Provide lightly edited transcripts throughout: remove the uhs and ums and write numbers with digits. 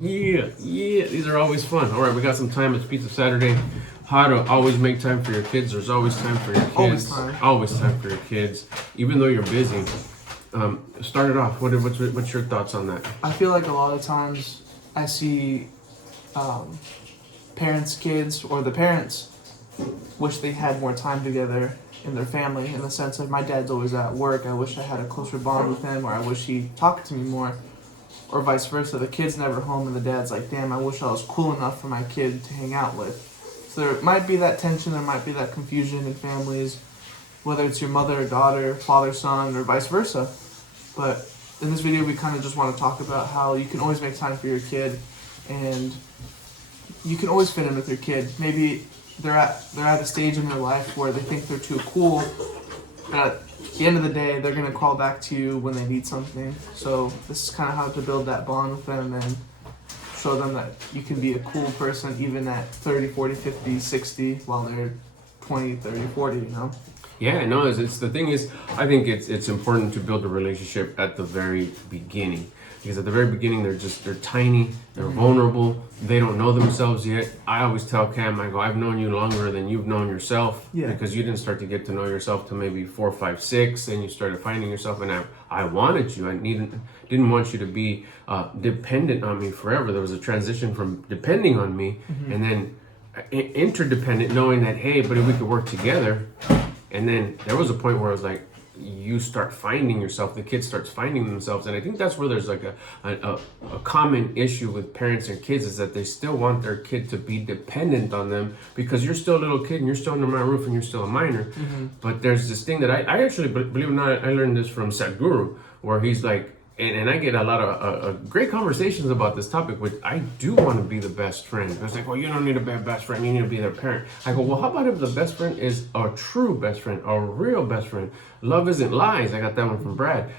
Yeah, these are always fun. All right, we got some time. It's Pizza Saturday. How to always make time for your kids. There's always time for your kids. Always time for your kids, even though you're busy. Start it off. What's your thoughts on that? I feel like a lot of times I see parents, kids, or the parents wish they had more time together in their family, in the sense of my dad's always at work. I wish I had a closer bond with him, or I wish he talked to me more. Or vice versa, the kid's never home and the dad's like, damn, I wish I was cool enough for my kid to hang out with. So there might be that tension, there might be that confusion in families, whether it's your mother or daughter, father, son, or vice versa. But in this video, we kind of just want to talk about how you can always make time for your kid, and you can always fit in with your kid. Maybe they're at a stage in their life where they think they're too cool, but at the end of the day, they're going to call back to you when they need something. So this is kind of how to build that bond with them and show them that you can be a cool person even at 30, 40, 50, 60 while they're 20, 30, 40, you know? Yeah, no, it's the thing is, I think it's important to build a relationship at the very beginning. Because at the very beginning, they're tiny, they're vulnerable, they don't know themselves yet. I always tell Cam, I go, I've known you longer than you've known yourself. Yeah. Because you didn't start to get to know yourself till maybe 4, 5, 6, and you started finding yourself. And I wanted you. I didn't want you to be dependent on me forever. There was a transition from depending on me and then interdependent, knowing that, hey, but if we could work together. And then there was a point where I was like, you start finding yourself, the kid starts finding themselves. And I think that's where there's like a common issue with parents and kids, is that they still want their kid to be dependent on them because you're still a little kid and you're still under my roof and you're still a minor. But there's this thing that I actually, believe it or not, I learned this from Sadhguru, where he's like, and I get a lot of great conversations about this topic, which I do want to be the best friend. I was like, well, you don't need to be a best friend, you need to be their parent. I go, well, how about if the best friend is a true best friend, a real best friend? Love isn't lies. I got that one from Brad.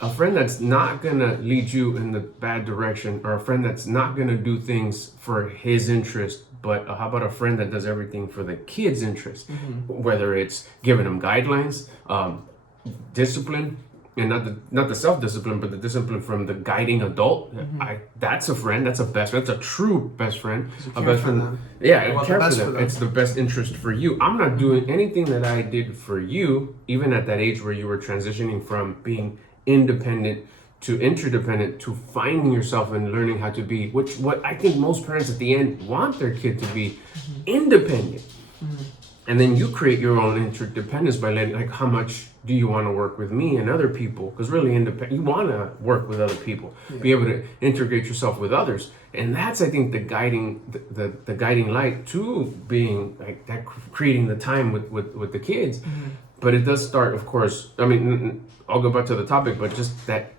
A friend that's not going to lead you in the bad direction, or a friend that's not going to do things for his interest, but how about a friend that does everything for the kid's interest? Whether it's giving them guidelines, discipline, and not the self-discipline, but the discipline from the guiding adult. That's a friend. That's a best friend. That's a true best friend. A best friend. Yeah, I care for them. It's the best interest for you. I'm not doing anything that I did for you, even at that age where you were transitioning from being independent to interdependent to finding yourself and learning how to be, what I think most parents at the end want their kid to be, independent. And then you create your own interdependence by letting, like, how much do you want to work with me and other people? Because really, you want to work with other people, be able to integrate yourself with others, and that's, I think, the guiding light to being like that, creating the time with the kids. But it does start, of course. I mean, I'll go back to the topic, but just that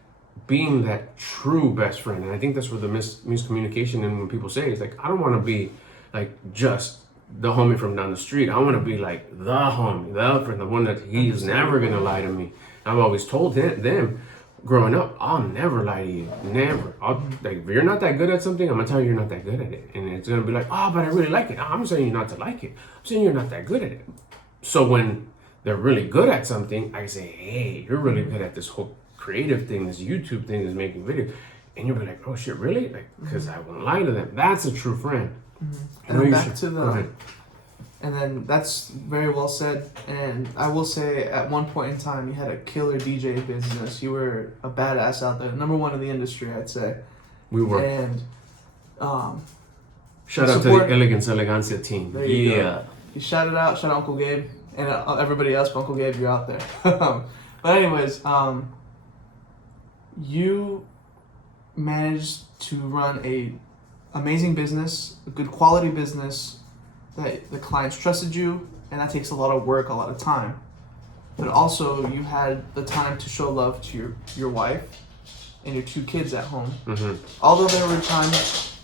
being that true best friend, and I think that's where the miscommunication, and when people say it's like, I don't want to be like just the homie from down the street. I want to be like the homie, the friend, the one that he's never going to lie to me. I've always told them growing up, I'll never lie to you. Never. If you're not that good at something, I'm going to tell you you're not that good at it. And it's going to be like, oh, but I really like it. I'm saying you're not to like it. I'm saying you're not that good at it. So when they're really good at something, I say, hey, you're really good at this whole creative thing, this YouTube thing, this making videos. And you'll be like, oh shit, really? Like, because I won't lie to them. That's a true friend. And then back to the, and then that's very well said. And I will say, at one point in time, you had a killer DJ business. You were a badass out there, #1 in the industry, I'd say. We were. And shout out to the Elegance Elegancia team. There you go. You shout out Uncle Gabe and everybody else. But Uncle Gabe, you're out there. But anyways, you managed to run a amazing business, a good quality business that the clients trusted you, and that takes a lot of work, a lot of time. But also, you had the time to show love to your wife and your 2 kids at home. Although there were times...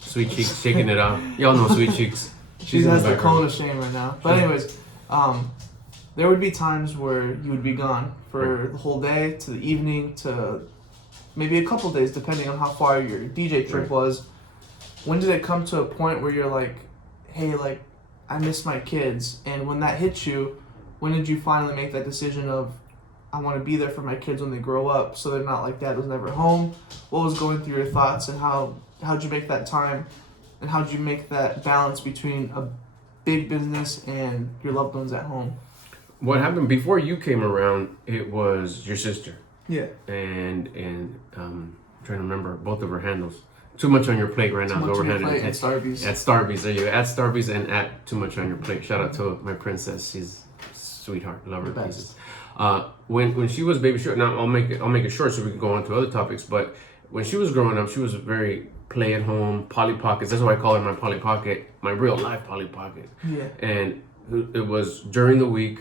Sweet Cheeks shaking it off. Y'all know Sweet Cheeks. She has the cone of shame right now. But anyways, there would be times where you would be gone for the whole day, to the evening, to maybe a couple days, depending on how far your DJ trip was. When did it come to a point where you're like, hey, like, I miss my kids? And when that hit you, when did you finally make that decision of, I want to be there for my kids when they grow up, so they're not like Dad was never home. What was going through your thoughts, and how'd you make that time, and how'd you make that balance between a big business and your loved ones at home? What happened before you came around? It was your sister. Yeah. And I'm trying to remember both of her handles. Too Much on Your Plate right now. Too Much on Your Overhanded. Plate at Starbucks. At Starbucks, there you go. At Starbucks and at Too Much on Your Plate. Shout out to my princess. She's a sweetheart. Love her to pieces. When she was baby short, now I'll make it short so we can go on to other topics. But when she was growing up, she was very play at home, Polly Pockets. That's why I call her my Polly Pocket, my real life Polly Pocket. Yeah. And it was during the week,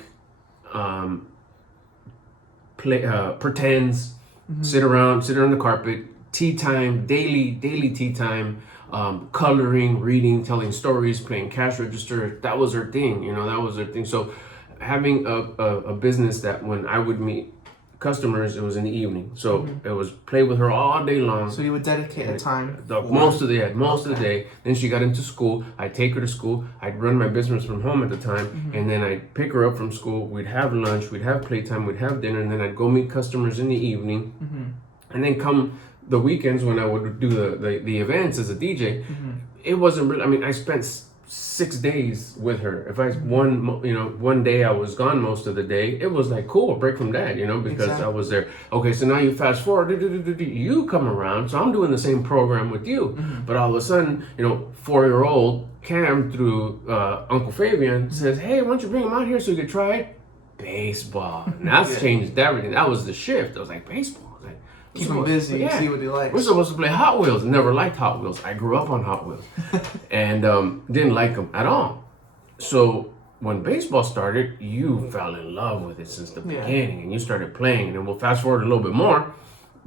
pretends, sit around on the carpet, tea time, daily tea time, coloring, reading, telling stories, playing cash register. That was her thing, that was her thing. So having a business that when I would meet customers, it was in the evening. So it was play with her all day long. So you would dedicate a time? Most of the day. Then she got into school. I'd take her to school. I'd run my business from home at the time. And then I'd pick her up from school. We'd have lunch. We'd have playtime. We'd have dinner. And then I'd go meet customers in the evening. And then come the weekends when I would do the events as a DJ, it wasn't really, I spent 6 days with her. If one day I was gone most of the day, it was like, cool, break from Dad, because I was there. Okay, so now you fast forward, you come around, so I'm doing the same program with you. But all of a sudden, 4-year-old Cam through Uncle Fabian says, hey, why don't you bring him out here so you could try baseball? And that's changed everything. That was the shift. I was like, baseball. Keep him busy, see what he likes. We're supposed to play Hot Wheels. Never liked Hot Wheels. I grew up on Hot Wheels and didn't like them at all. So when baseball started, you fell in love with it since the beginning, and you started playing. And then we'll fast forward a little bit more.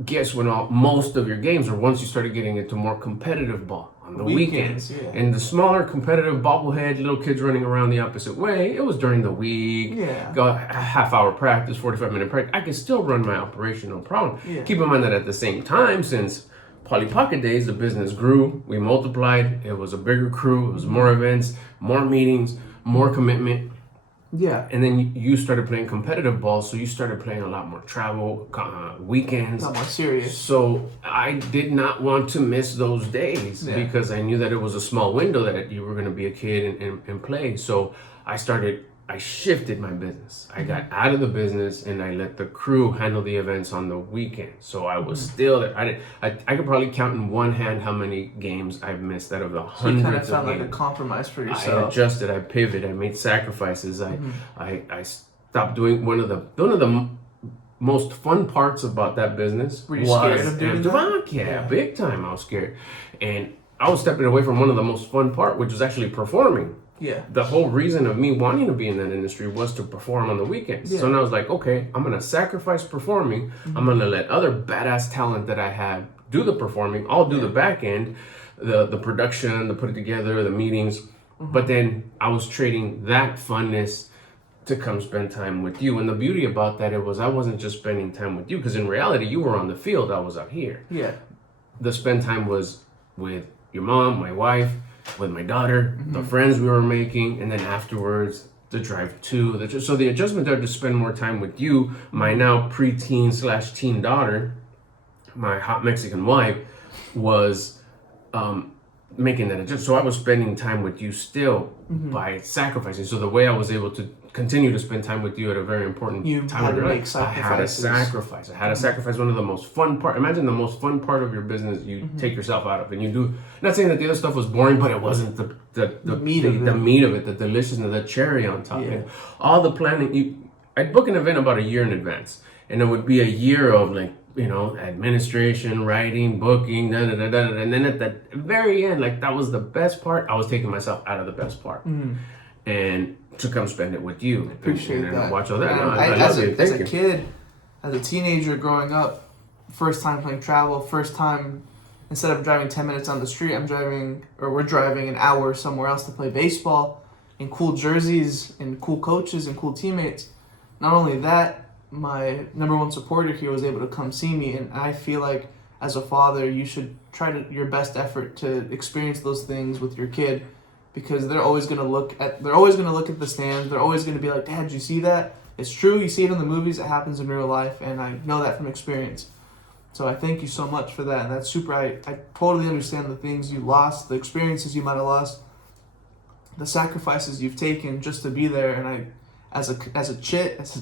Guess when most of your games, or once you started getting into more competitive ball on the weekends. And the smaller competitive bobblehead, little kids running around the opposite way, it was during the week. Go a half-hour practice, 45-minute practice. I could still run my operation, no problem. Keep in mind that at the same time, since Polly Pocket days, the business grew, we multiplied, it was a bigger crew, it was more events, more meetings, more commitment. And then you started playing competitive ball, so you started playing a lot more travel, weekends. A lot more serious. So I did not want to miss those days because I knew that it was a small window that you were going to be a kid and play. So I shifted my business. I got out of the business and I let the crew handle the events on the weekend. So I was still there. I could probably count in one hand how many games I've missed out of the hundreds of games. You kind of found like a compromise for yourself. I adjusted, I pivoted, I made sacrifices. I stopped doing one of the most fun parts about that business. Were you scared of doing that? Yeah, big time. I was scared. And I was stepping away from one of the most fun part, which was actually performing. The whole reason of me wanting to be in that industry was to perform on the weekends. So now I was like, okay, I'm going to sacrifice performing. I'm going to let other badass talent that I have do the performing. I'll do the back end, the production, the put it together, the meetings. But then I was trading that funness to come spend time with you. And the beauty about that, I wasn't just spending time with you, because in reality, you were on the field, I was out here. The spend time was with your mom, my wife, with my daughter, the friends we were making, and then afterwards the drive to so the adjustment there to spend more time with you, my now preteen/teen daughter, my hot Mexican wife, was making that adjustment. So I was spending time with you still by sacrificing. So the way I was able to continue to spend time with you at a very important time in your life, I had to sacrifice. I had to sacrifice one of the most fun part. Imagine the most fun part of your business you take yourself out of, and you do. Not saying that the other stuff was boring, but it wasn't the meat of it, the deliciousness, the cherry on top. And all the planning. I'd book an event about a year in advance, and it would be a year of administration, writing, booking, and then at the very end, that was the best part. I was taking myself out of the best part, and to come spend it with you. Appreciate that. And watch all that. As a kid, as a teenager growing up, first time playing travel, first time, instead of driving 10 minutes on the street, we're driving an hour somewhere else to play baseball in cool jerseys and cool coaches and cool teammates. Not only that, my number one supporter here was able to come see me, and I feel like as a father, you should try your best effort to experience those things with your kid, because they're always going to look at the stands. They're always going to be like, Dad, did you see that? it's true. You see it in the movies. It happens in real life, and I know that from experience. So I thank you so much for that. And that's super. I totally understand the things you lost, the experiences you might have lost, the sacrifices you've taken just to be there. And I, as a child, as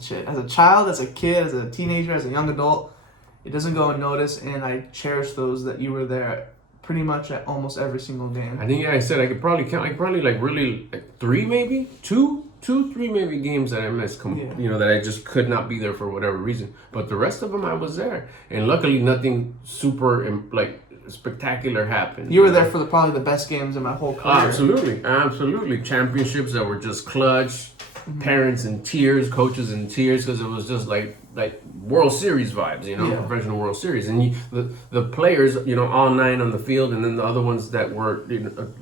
a kid, as a teenager, as a young adult, it doesn't go unnoticed. And I cherish those that you were there pretty much at almost every single game. I think, yeah, I said I could probably count. I could probably like really like three, maybe two, three maybe games that I missed. You know, that I just could not be there for whatever reason. But the rest of them, I was there, and luckily nothing super like spectacular happened. You were there for probably the best games in my whole career. Absolutely. Championships that were just clutch. Parents in tears, coaches in tears, because it was just like World Series vibes, you know, professional World Series, and the players, you know, all 9 on the field, and then the other ones that were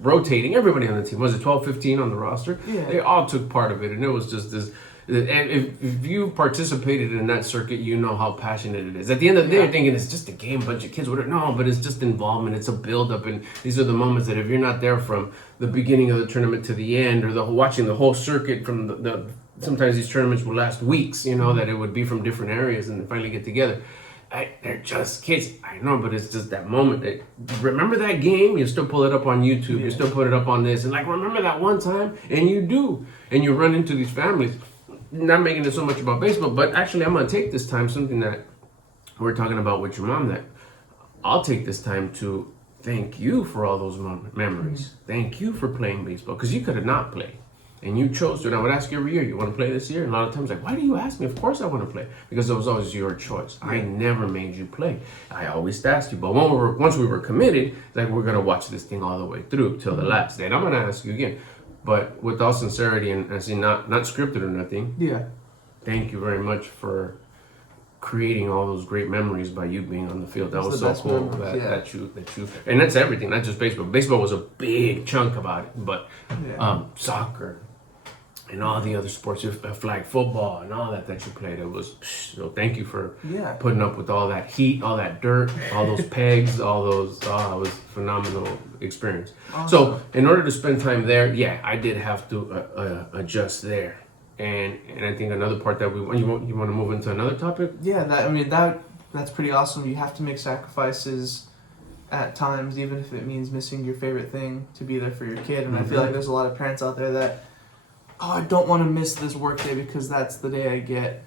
rotating. Everybody on the team, was it 12, 15 on the roster? Yeah, they all took part of it, and it was just this. And if you participated in that circuit, you know how passionate it is. At the end of the day, you're thinking it's just a game, bunch of kids. No, but it's just involvement. It's a build-up, and these are the moments that if you're not there from the beginning of the tournament to the end, or watching the whole circuit from the sometimes these tournaments will last weeks. You know that it would be from different areas, and they finally get together. They're just kids. I know, but it's just that moment. Remember that game? You still pull it up on YouTube. You still put it up on this, and like remember that one time, and you do, and you run into these families. Not making it so much about baseball, but actually I'm going to take this time, something that we're talking about with your mom, that I'll take this time to thank you for all those memories. Thank you for playing baseball, because you could have not played, and you chose to. And I would ask you every year, you want to play this year? And a lot of times, like, why do you ask me? Of course I want to play, because it was always your choice. I never made you play. I always asked you, but once we were committed, like, we're going to watch this thing all the way through till the last day. And I'm going to ask you again. But with all sincerity, and I see not scripted or nothing. Yeah. Thank you very much for creating all those great memories by you being on the field. That was so cool. That you, and that's everything, not just baseball. Baseball was a big chunk about it, but soccer and all the other sports, flag football and all that you played. It was so. Thank you for putting up with all that heat, all that dirt, all those pegs, all those. It was a phenomenal experience. Awesome. So in order to spend time there, I did have to adjust there, and I think another part that you want to move into another topic. Yeah, that's pretty awesome. You have to make sacrifices at times, even if it means missing your favorite thing to be there for your kid. And I feel like there's a lot of parents out there that, I don't want to miss this work day because that's the day I get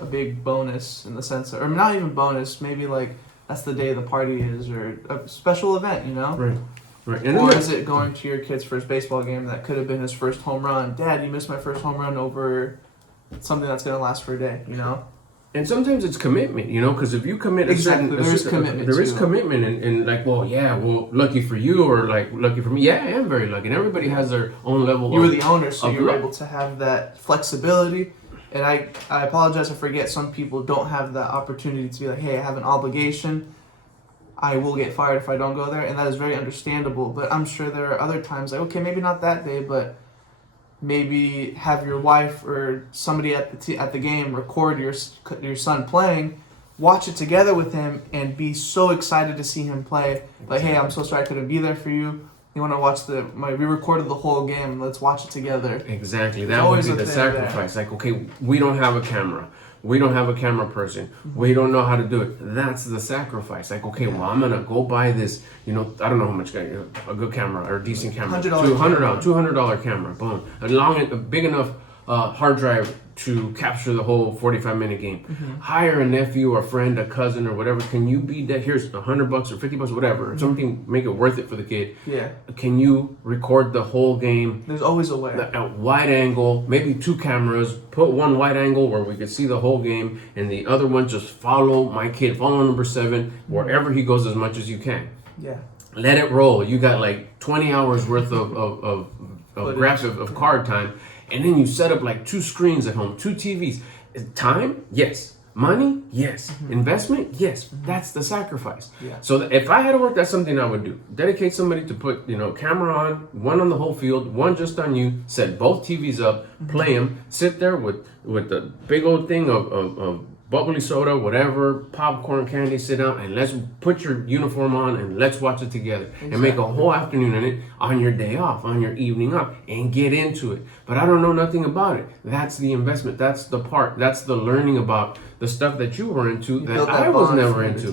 a big bonus, in the sense of, or not even bonus, maybe like that's the day the party is, or a special event, you know? Right. And or is it going to your kid's first baseball game that could have been his first home run? Dad, you missed my first home run over something that's going to last for a day, you know? And sometimes it's commitment, you know, because if you commit there is commitment, and like, lucky for you, or like lucky for me. Yeah, I am very lucky, and everybody has their own level. You were the owner, so you were able to have that flexibility. And I apologize, I forget some people don't have that opportunity to be like, hey, I have an obligation. I will get fired if I don't go there, and that is very understandable. But I'm sure there are other times like, okay, maybe not that day, but maybe have your wife or somebody at the game record your son playing, watch it together with him, and be so excited to see him play. Like, hey, I'm so sorry I couldn't be there for you. You want to watch we recorded the whole game. Let's watch it together. Exactly. That would be the sacrifice. Like, okay, we don't have a camera. We don't have a camera person. We don't know how to do it. That's the sacrifice. Like, okay, well, I'm gonna go buy this. You know, I don't know how much a good camera or a decent camera. $200 camera. Boom. A big enough hard drive to capture the whole 45-minute game. Hire a nephew or friend, a cousin or whatever. Can you be that? Here's $100 or $50, whatever. Something, make it worth it for the kid. Yeah. Can you record the whole game? There's always a way. At wide angle, maybe 2 cameras. Put one wide angle where we could see the whole game, and the other one just follow my kid, follow number 7 wherever he goes as much as you can. Yeah. Let it roll. You got like 20 hours worth of graphic of card time. And then you set up like 2 screens at home, 2 TVs. Time? Yes. Money? Yes. Investment? Yes. That's the sacrifice. Yeah. So if I had to work, that's something I would do. Dedicate somebody to put, camera on, one on the whole field, one just on you, set both TVs up, play them, sit there with the big old thing of bubbly soda, whatever, popcorn, candy, sit down, and let's put your uniform on and let's watch it together. Exactly. And make a whole afternoon in it on your day off, on your evening off, and get into it. But I don't know nothing about it. That's the investment. That's the part. That's the learning about the stuff that you were into that I was never into.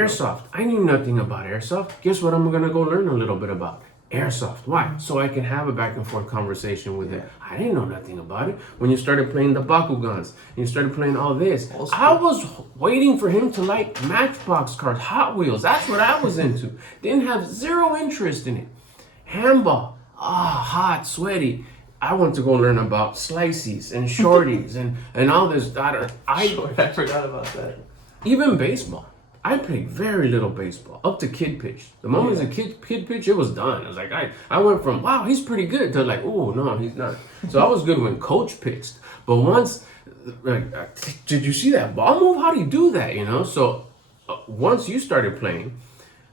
Airsoft. I knew nothing about airsoft. Guess what I'm going to go learn a little bit about? Airsoft. Why? So I can have a back and forth conversation with it. I didn't know nothing about it. When you started playing the Bakugans, and you started playing all this, I was waiting for him to like Matchbox cars, Hot Wheels. That's what I was into. Didn't have zero interest in it. Handball. Hot, sweaty. I want to go learn about slices and shorties and all this. I forgot about that. Even baseball. I played very little baseball, up to kid pitch. The moment it's a kid pitch, it was done. I was like, I went from, wow, he's pretty good, to like, oh, no, he's not. So I was good when coach pitched. But once, like, did you see that ball move? How do you do that, you know? So once you started playing,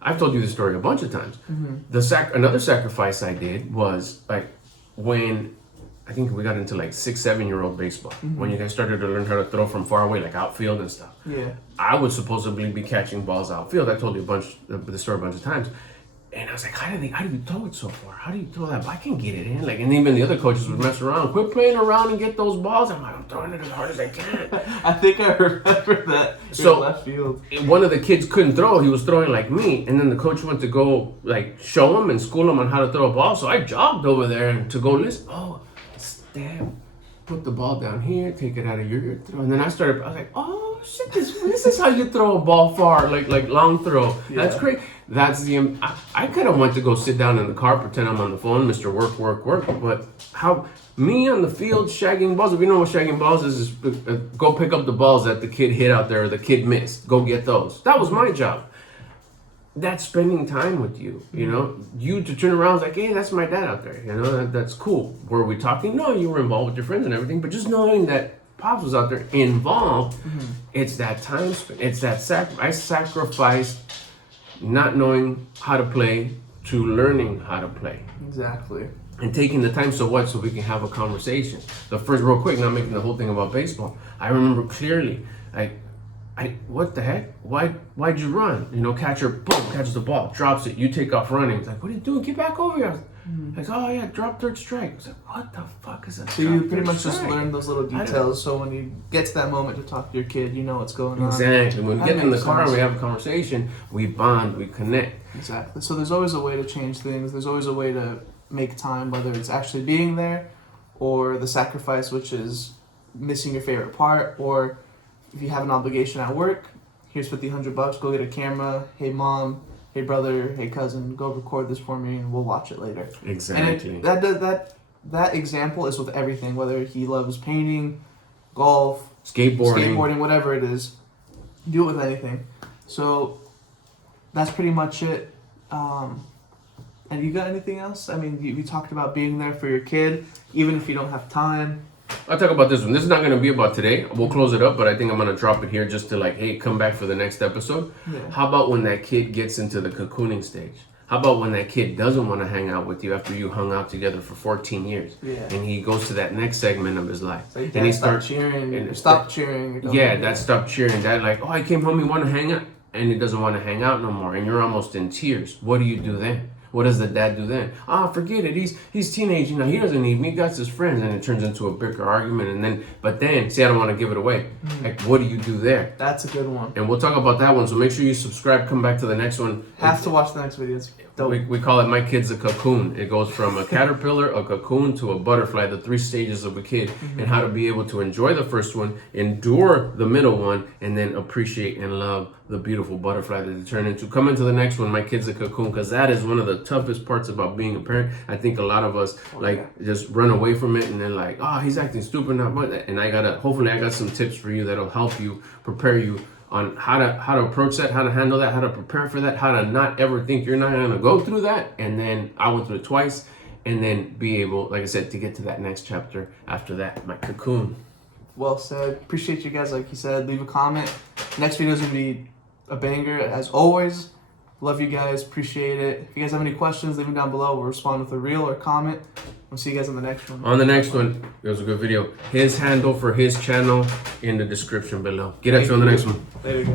I've told you this story a bunch of times. Mm-hmm. Another sacrifice I did was, like, when I think we got into like 6-7-year-old baseball, when you guys started to learn how to throw from far away, like outfield and stuff. Yeah. I would supposedly be catching balls outfield. I told you the story a bunch of times. And I was like, how do you throw it so far? How do you throw that? I can get it in. Like, and even the other coaches would mess around. Quit playing around and get those balls. I'm like, I'm throwing it as hard as I can. I think I remember that. So left field. One of the kids couldn't throw. He was throwing like me. And then the coach went to go like show him and school him on how to throw a ball. So I jogged over there and to go listen. Damn, put the ball down here, take it out of your throw. And then I was like, oh shit, this is how you throw a ball far, like long throw. Yeah. That's great. That's I kind of went to go sit down in the car, pretend I'm on the phone, Mr. Work. But how, me on the field shagging balls, if you know what shagging balls is go pick up the balls that the kid hit out there or the kid missed. Go get those. That was my job. That's spending time with you, you know. You to turn around like, hey, that's my dad out there, you know. That's cool. Were we talking? No, you were involved with your friends and everything, but just knowing that Pops was out there involved, it's that time spent. It's that I sacrificed not knowing how to play to learning how to play. Exactly. And taking the time, so we can have a conversation. The first, real quick, not making the whole thing about baseball. I remember clearly, what the heck? Why'd you run? You know, catcher, boom, catches the ball, drops it. You take off running. It's like, what are you doing? Get back over here. Like, oh yeah, drop third strike. It's like, what the fuck is that? So you pretty much just learn those little details. So when you get to that moment to talk to your kid, you know what's going on. Exactly. When we get in the car and we have a conversation, we bond, we connect. Exactly. So there's always a way to change things. There's always a way to make time, whether it's actually being there, or the sacrifice, which is missing your favorite part, or if you have an obligation at work, here's $100, go get a camera. Hey mom, hey brother, hey cousin, go record this for me and we'll watch it later. Exactly. And that example is with everything, whether he loves painting, golf, skateboarding, whatever it is. Do it with anything. So that's pretty much it. And you got anything else? I mean, you talked about being there for your kid, even if you don't have time. I'll talk about this one. This is not going to be about today. We'll close it up, but I think I'm going to drop it here just to like, hey, come back for the next episode. Yeah. How about when that kid gets into the cocooning stage? How about when that kid doesn't want to hang out with you after you hung out together for 14 years? Yeah. And he goes to that next segment of his life. So and he starts cheering. And stop cheering. Yeah, that stop cheering. That like, oh, I came home, he want to hang out. And he doesn't want to hang out no more. And you're almost in tears. What do you do then? What does the dad do then? Forget it. He's teenage. You know, he doesn't need me. He got his friends, and it turns into a bigger argument. And then, see, I don't want to give it away. Like, what do you do there? That's a good one. And we'll talk about that one. So make sure you subscribe. Come back to the next one. Have to watch the next videos. We call it My Kid's a Cocoon. It goes from a caterpillar, a cocoon, to a butterfly, the 3 stages of a kid, and how to be able to enjoy the first one, endure the middle one, and then appreciate and love the beautiful butterfly that they turn into. Come into the next one, My Kid's a Cocoon, because that is one of the toughest parts about being a parent. I think a lot of us just run away from it, and then like, he's acting stupid, not much. And hopefully I got some tips for you that'll help you, prepare you on how to approach that, how to handle that, how to prepare for that, how to not ever think you're not gonna go through that. And then I went through it twice, and then be able, like I said, to get to that next chapter after that, my cocoon. Well said. Appreciate you guys. Like you said, leave a comment. Next video is gonna be a banger as always. Love you guys. Appreciate it. If you guys have any questions, leave them down below. We'll respond with a reel or comment. We'll see you guys on the next one. On the next one, it was a good video. His handle for his channel in the description below. Get at you on the next one. Later, guys.